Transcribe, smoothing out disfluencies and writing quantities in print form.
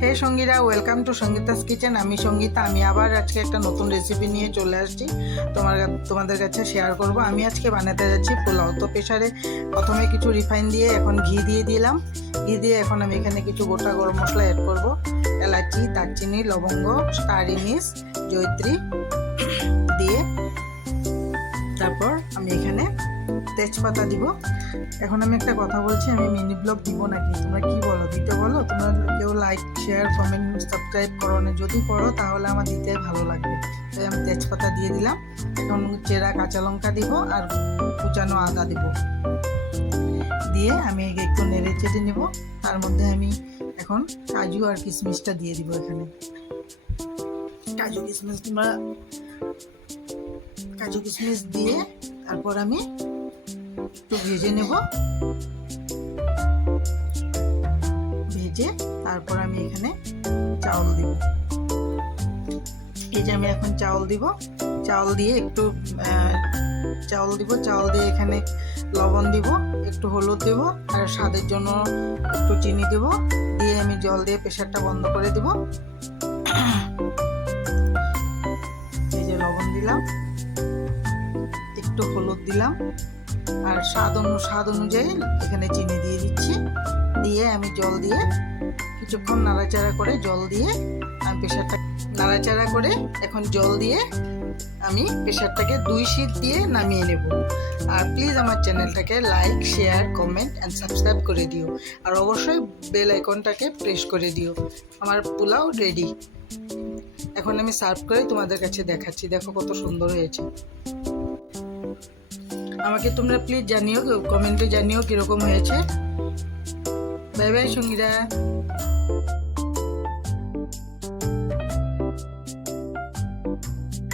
হে সঙ্গীরা, welcome to Sangeeta's kitchen. আমি সঙ্গীতা। আমি আবার আজকে একটা নতুন রেসিপি নিয়ে চলে আসছি, তোমাদের কাছে শেয়ার করব। আমি আজকে বানাতে যাচ্ছি পোলাও। তো প্রেসারে প্রথমে কিছু রিফাইন দিয়ে এখন ঘি দিয়ে দিলাম। ঘি দিয়ে এখন আমি এখানে কিছু গোটা গরম মশলা অ্যাড করব, এলাচি, দারচিনি, লবঙ্গ, স্টার ইনিস, জয়িত্রী দিয়ে তারপর আমি এখানে তেজপাতা দিব। এখন আমি একটা কথা বলছি, আমি মিনি ব্লগ দিব নাকি? তোমরা কি বলো? দিতে বলো? তোমরা কেউ লাইক, শেয়ার, কমেন্ট, সাবস্ক্রাইব করো না। যদি করো তাহলে আমার দিতে ভালো লাগবে। তাই আমি তেজপাতা দিয়ে দিলাম। এখন চেরা কাঁচা লঙ্কা দিব আর কুচানো আদা দিব। দিয়ে আমি একটু নেড়ে চেড়ে নেব। তার মধ্যে আমি এখন কাজু আর কিশমিশটা দিয়ে দিব। এখানে কাজু কিশমিশ দিয়ে তারপর আমি একটু ভেজে নেব। ভেজে তারপর আমি এখানে চাউল দিব। এই যে আমি এখন চাউল দিব। চাউল দিয়ে একটু চাউল দিয়ে এখানে লবণ দিব, একটু হলুদ দেব আর স্বাদের জন্য একটু চিনি দেব। দিয়ে আমি জল দিয়ে প্রেসারটা বন্ধ করে দিব। এই যে লবণ দিলাম, একটু হলুদ দিলাম আর স্বাদ অনুযায়ী এখানে চিনি দিয়ে দিচ্ছি। দিয়ে আমি জল দিয়ে কিছুক্ষণ নাড়াচাড়া করে আমি প্রেসারটা নাড়াচাড়া করে এখন জল দিয়ে আমি প্রেসারটাকে 2 সিট দিয়ে নামিয়ে নেব। আর প্লিজ আমার চ্যানেলটাকে like, share, comment and subscribe করে দিও। আর অবশ্যই বেল আইকনটাকে প্রেস করে দিও। আমার পোলাও রেডি। এখন আমি সার্ভ করে তোমাদের কাছে দেখাচ্ছি। দেখো কত সুন্দর হয়েছে। আমাকে তোমরা প্লিজ জানিও, কমেন্টে জানিও কীরকম হয়েছে। বাই বাই সঙ্গীরা।